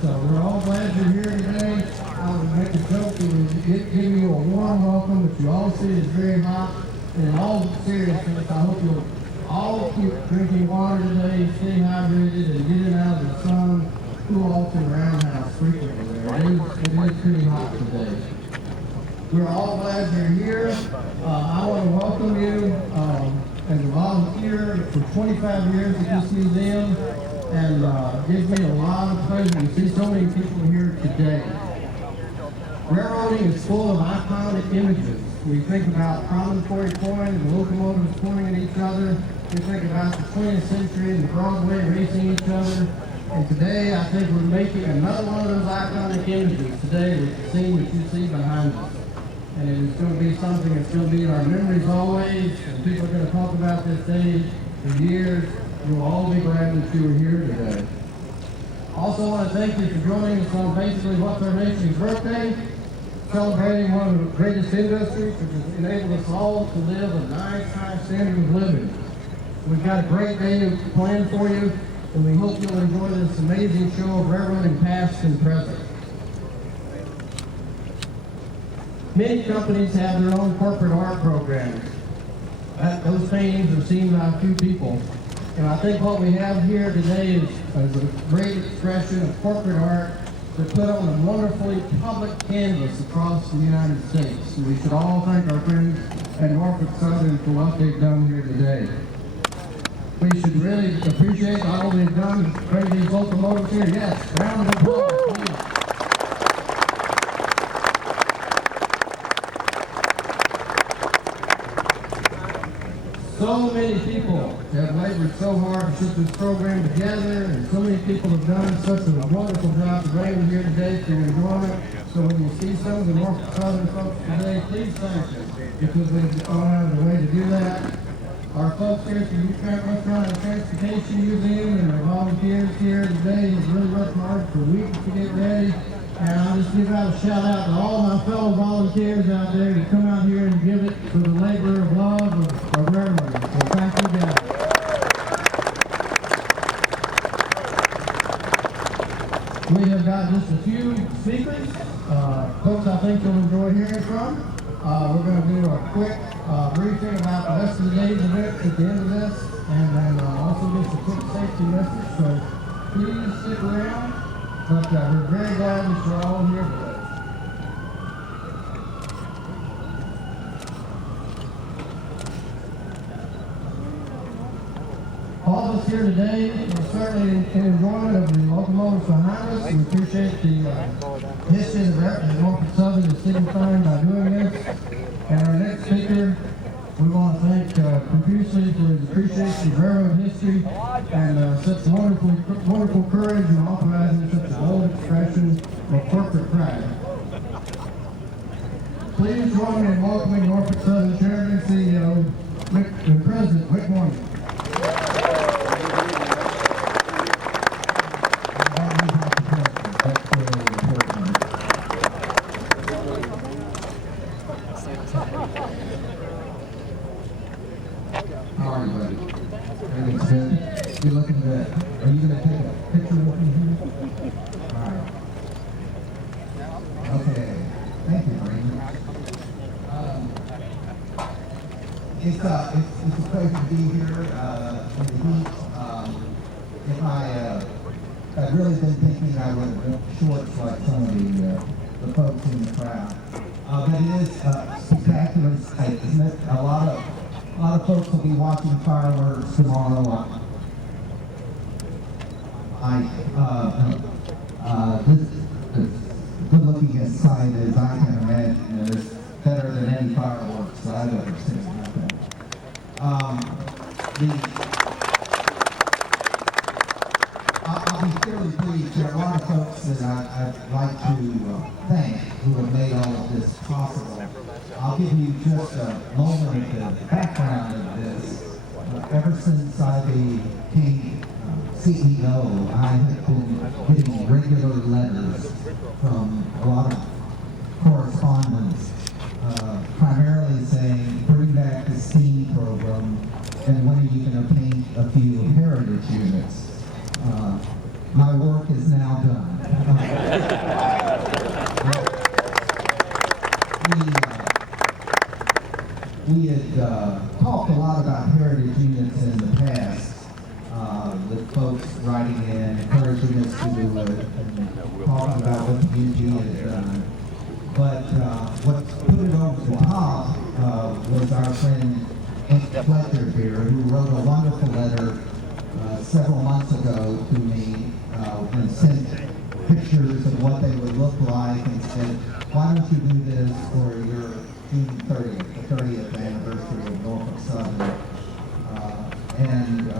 So we're all glad you're here today. I would make a joke and give you a warm welcome, but you all see it's very hot. And in all seriousness, I hope you'll all keep drinking water today, stay hydrated, and get it out of the sun, cool off to the roundhouse frequently there. It is pretty hot today. We're all glad you're here. I want to welcome you as a volunteer for 25 years at this museum, and gives me a lot of pleasure to see so many people here today. Railroading is full of iconic images. We think about promontory coins and locomotives pointing at each other. We think about the 20th century and Broadway racing each other. And today, I think we're making another one of those iconic images today with the scene that you see behind us. And it is going to be something that's going to be in our memories always, and people are going to talk about this day for years. You'll all be glad that you were here today. Also want to thank you for joining us on basically what's our nation's birthday, celebrating one of the greatest industries, which has enabled us all to live a nice, high standard of living. We've got a great day planned for you, and we hope you'll enjoy this amazing show of railroading past and present. Many companies have their own corporate art programs. Those paintings are seen by a few people. And I think what we have here today is a great expression of corporate art that put on a wonderfully public canvas across the United States. And we should all thank our friends at Norfolk Southern for what they've done here today. We should really appreciate all they've done to bring these locomotives here. Yes, round of applause, please. So many people have labored so hard to put this program together, and so many people have done such a wonderful job to bring them here today for your enjoyment. So when you see some of the Norfolk Southern folks today, please thank them, because they've gone out of their way to do that. Our folks here at the Restaurant and Transportation Museum and our volunteers here today have really worked hard for weeks to get ready. And I'll just give out a shout out to all my fellow volunteers out there to come out here and give it for the labor of love of railroading. So thank you guys. We have got just a few speakers, folks I think you'll enjoy hearing from. We're going to do a quick briefing about the rest of the day's events at the end of this, and then also just a quick safety message. So please stick around. But we're very glad that you're all here today. All of us here today are certainly in enjoyment of the locomotives behind us. We appreciate the history of the Norfolk Southern is signifying by doing this. And our next speaker, we want to thank profusely for his appreciation of railroad history and such wonderful courage in authorizing such a bold expression of corporate pride. Please join me in welcoming Norfolk Southern Chairman and CEO, and President Wick Moorman. How are you, buddy? Everything's good? You're looking good. Are you going to take a picture with me here? All right. Okay. Thank you, Brandon. It's a pleasure to be here in the heat. If I'd really been thinking I would have shorts like some of the folks in the crowd. But it is a spectacular sight, isn't it? A lot of folks will be watching fireworks tomorrow. This is as good-looking a sight as I can imagine. It's better than any fireworks that I've ever seen. I'll be fairly brief. There are a lot of folks that I'd like to thank who have made all of this possible. I'll give you just a moment of the background of this. Ever since I became CEO, I have been getting regular letters from a lot of correspondents, primarily saying, bring back the STEAM program, and when are you going to paint a few heritage units? My work is now done. we had talked a lot about heritage units in the past, with folks writing in, encouraging us to do it, and talking about what the UG had done. But what put it over the top was our friend Hank Fletcher here, who wrote a wonderful letter several months ago to me and sent pictures of what they would look like and said, why don't you do this for your June 30th, the 30th anniversary of Norfolk Southern? And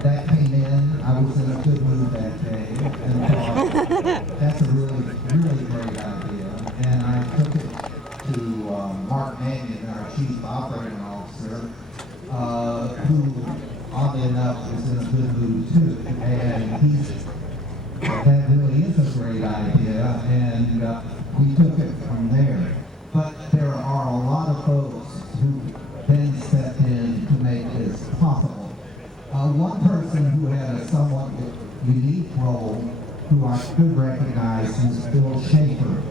that came in. I was in a good mood that day and thought, that's a really, really great idea. And I took it to Mark Mannion, our Chief Operating Officer, who, oddly enough, was in a good mood too. And that really is a great idea, and we took it from there. But there are a lot of folks who then stepped in to make this possible. One person who had a somewhat unique role, who I could recognize, is Bill Schaefer,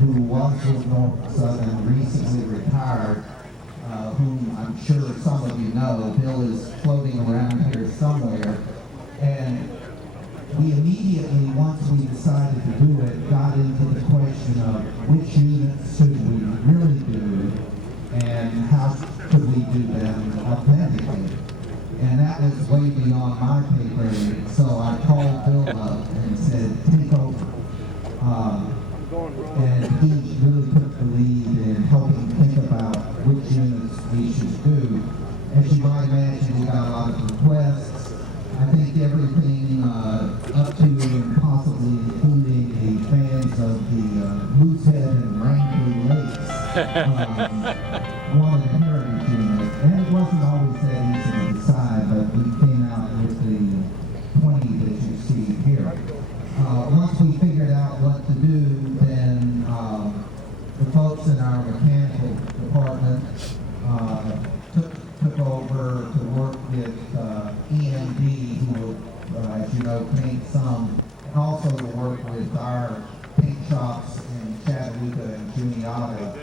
who was with Norfolk Southern, recently retired, whom I'm sure some of you know. Bill is floating around here somewhere. And we immediately, once we decided to do it, got into the question of which units should we really do and how could we do them authentically. And that was way beyond my pay grade, so I called Bill up and said, take over. And he really took the lead in helping think about which units we should do. As you might imagine, we got a lot of requests. I think everything up to and possibly including the fans of the Moosehead and Rankin Lakes wanted a heritage unit. And it wasn't always that easy to decide, but we came out with the 20 that you see here. Once we figured out what to do, then the folks in our mechanical department took over to work with EMD, who, as you know, paint some, and also to work with our paint shops in Chattanooga and Juniata.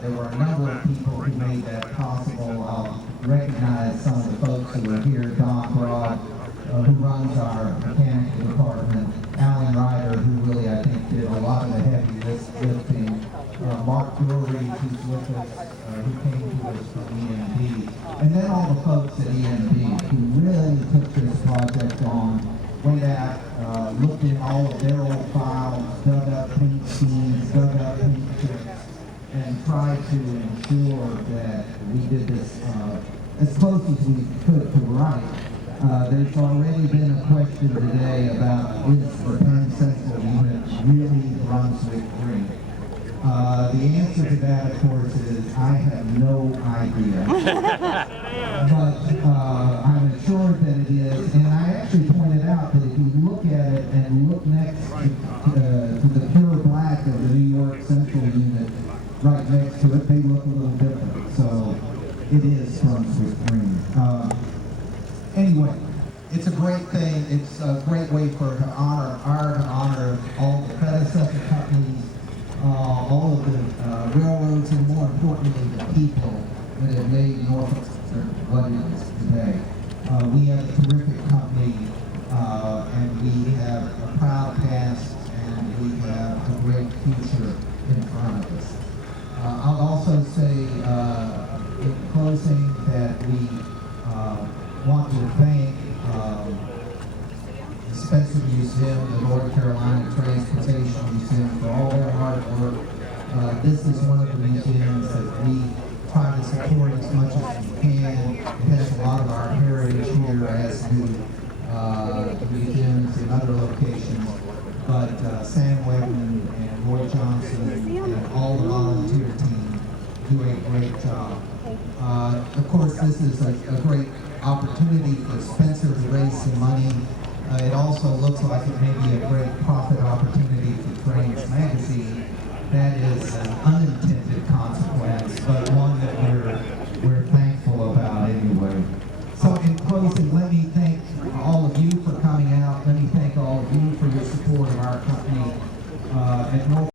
There were a number of people who made that possible. I'll recognize some of the folks who are here. Don Broad, who runs our mechanical department. Alan Ryder, who really, I think, did a lot of the heavy lifting. Mark Drury, who's with us, who came to us from EMD. And then all the folks at EMD who really took this project on, went out, looked in all of their old files, dug up paint schemes, dug up paint chips, and tried to ensure that we did this as close as we could to right. There's already been a question today about is the Penn Central unit really Brunswick green? The answer to that, of course, is I have no idea. But I'm assured that it is, and I actually pointed out that if you look at it and look next to the pure black of the New York Central unit, right next to it, they look a little different. So it is Brunswick green. Anyway, it's a great thing. It's a great way for to honor all the predecessor companies, all of the railroads, and more importantly, the people that have made Norfolk what it is today. We have a terrific company, and we have a proud past, and we have a great future in front of us. I'll also say in closing that we want to thank the Spencer Museum, the North Carolina Transportation Museum, for all their hard work. This is one of the museums that we try to support as much as we can. It has a lot of our heritage here, as do the museums in other locations. But Sam Wegman and Roy Johnson and all the volunteer team do a great job. Of course, this is a great opportunity for Spencer to raise some money. It also looks like it may be a great profit opportunity for Trains Magazine. That is an unintended consequence, but one that we're thankful about anyway. So in closing, let me thank all of you for coming out. Let me thank all of you for your support of our company at Norfolk.